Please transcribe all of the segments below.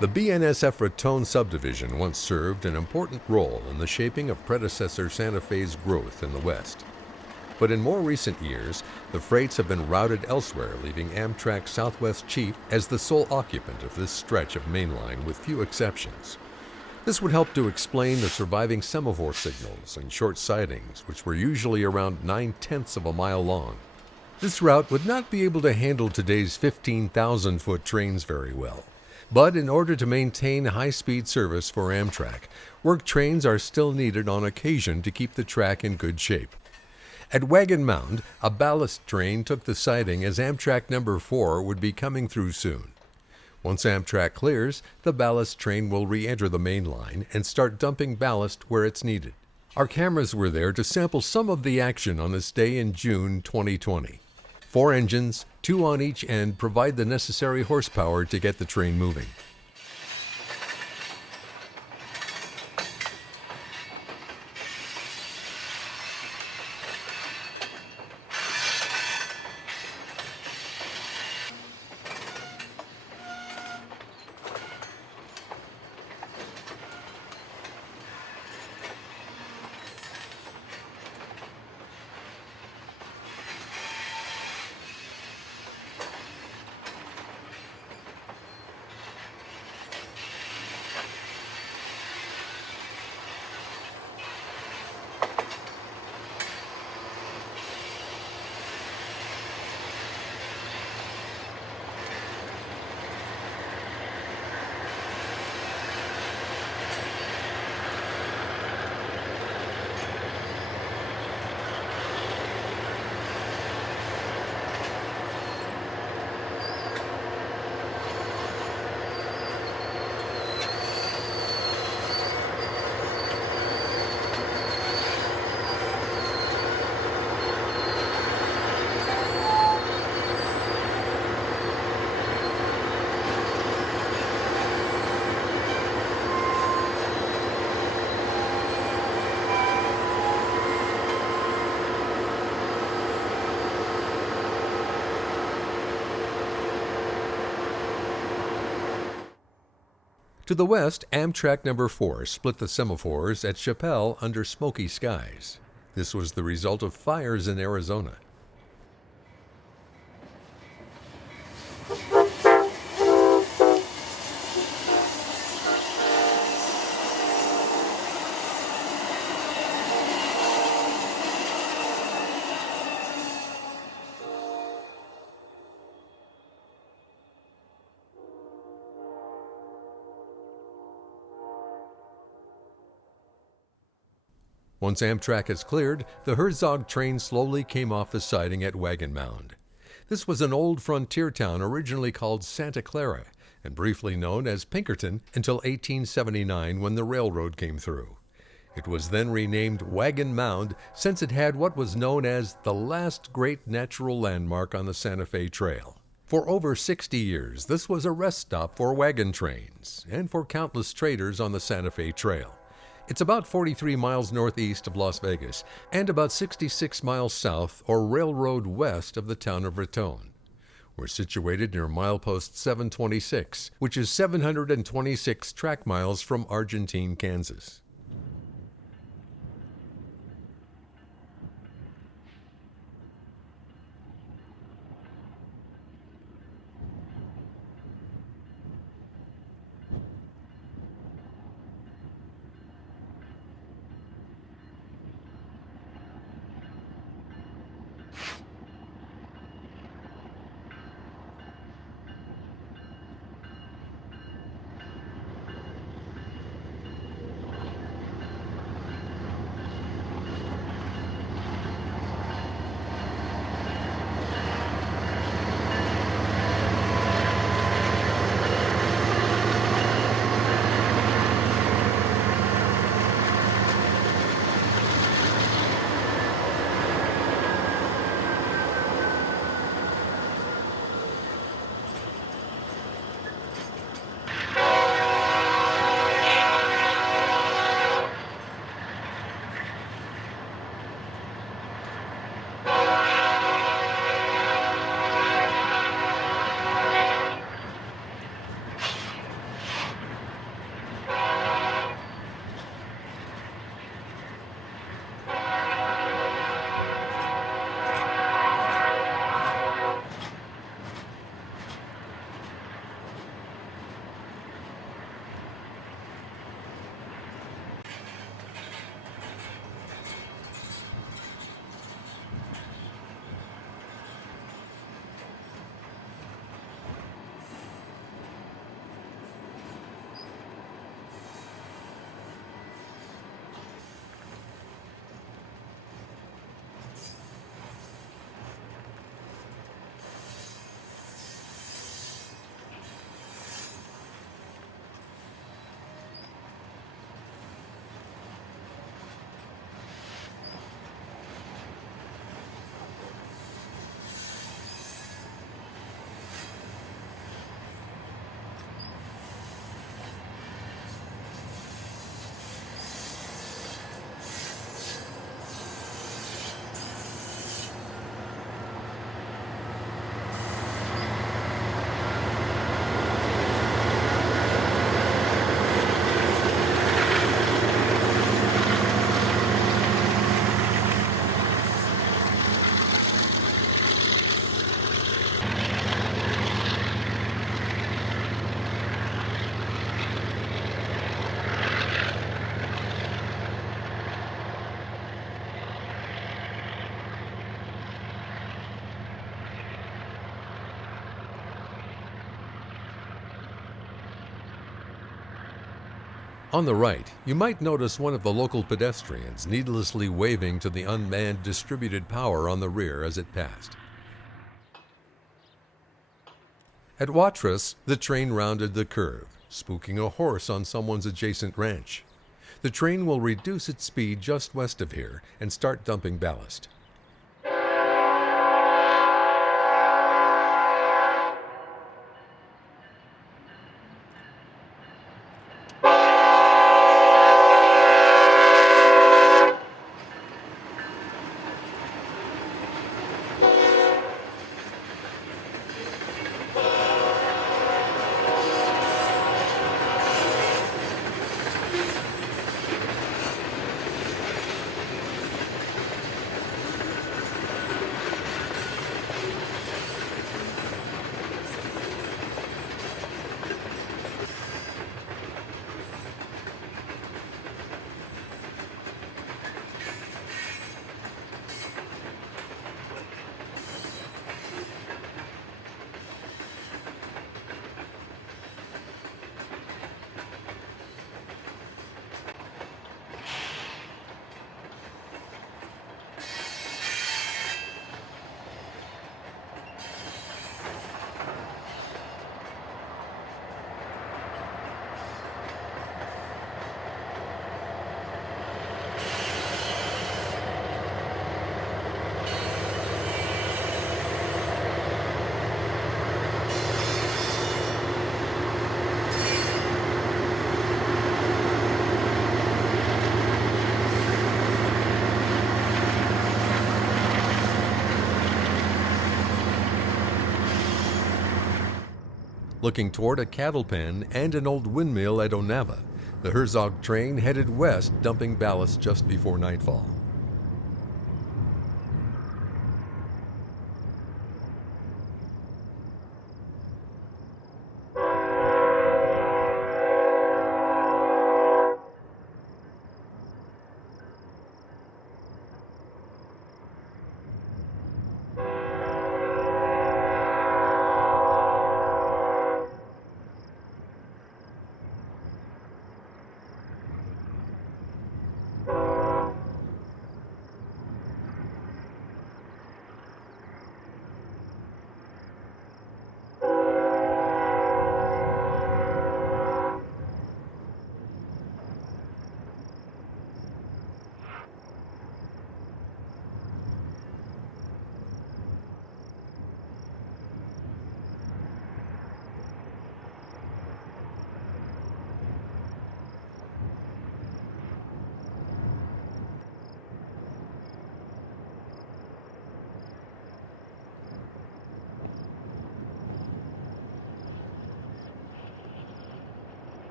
The BNSF Raton subdivision once served an important role in the shaping of predecessor Santa Fe's growth in the West. But in more recent years, the freights have been routed elsewhere, leaving Amtrak Southwest Chief as the sole occupant of this stretch of main line with few exceptions. This would help to explain the surviving semaphore signals and short sidings, which were usually around 9/10 of a mile long. This route would not be able to handle today's 15,000-foot trains very well. But in order to maintain high-speed service for Amtrak, work trains are still needed on occasion to keep the track in good shape. At Wagon Mound, a ballast train took the siding as Amtrak number 4 would be coming through soon. Once Amtrak clears, the ballast train will re-enter the main line and start dumping ballast where it's needed. Our cameras were there to sample some of the action on this day in June 2020. 4 engines, 2 on each end, provide the necessary horsepower to get the train moving. To the west, Amtrak number 4 split the semaphores at Chappelle under smoky skies. This was the result of fires in Arizona. Once Amtrak is cleared, the Herzog train slowly came off the siding at Wagon Mound. This was an old frontier town originally called Santa Clara and briefly known as Pinkerton until 1879 when the railroad came through. It was then renamed Wagon Mound since it had what was known as the last great natural landmark on the Santa Fe Trail. For over 60 years, this was a rest stop for wagon trains and for countless traders on the Santa Fe Trail. It's about 43 miles northeast of Las Vegas and about 66 miles south or railroad west of the town of Raton. We're situated near milepost 726, which is 726 track miles from Argentine, Kansas. On the right, you might notice one of the local pedestrians needlessly waving to the unmanned distributed power on the rear as it passed. At Watrous, the train rounded the curve, spooking a horse on someone's adjacent ranch. The train will reduce its speed just west of here and start dumping ballast. Looking toward a cattle pen and an old windmill at Onava, the Herzog train headed west, dumping ballast just before nightfall.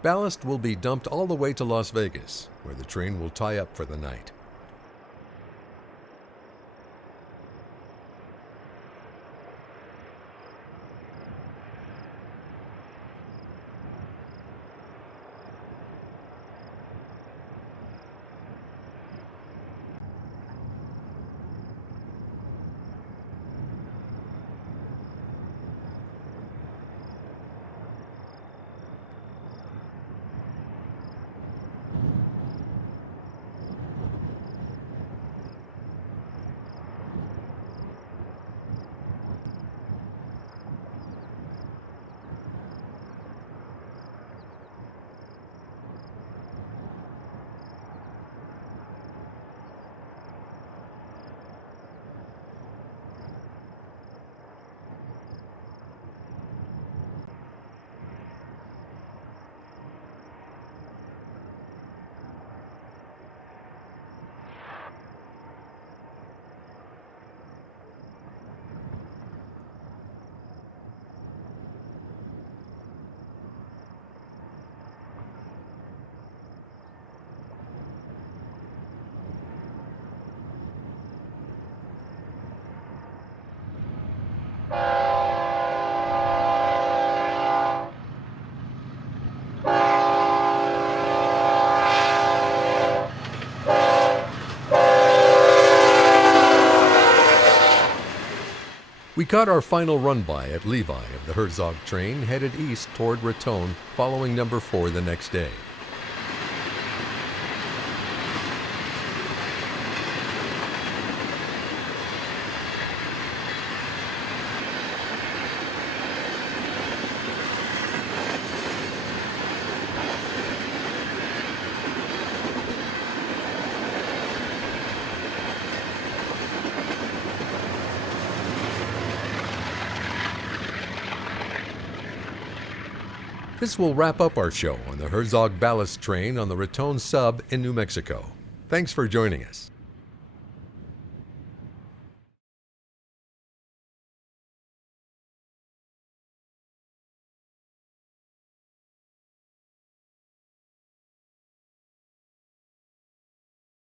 Ballast will be dumped all the way to Las Vegas, where the train will tie up for the night. We caught our final run-by at Levi of the Herzog train headed east toward Raton, following number 4 the next day. This will wrap up our show on the Herzog Ballast train on the Raton Sub in New Mexico. Thanks for joining us.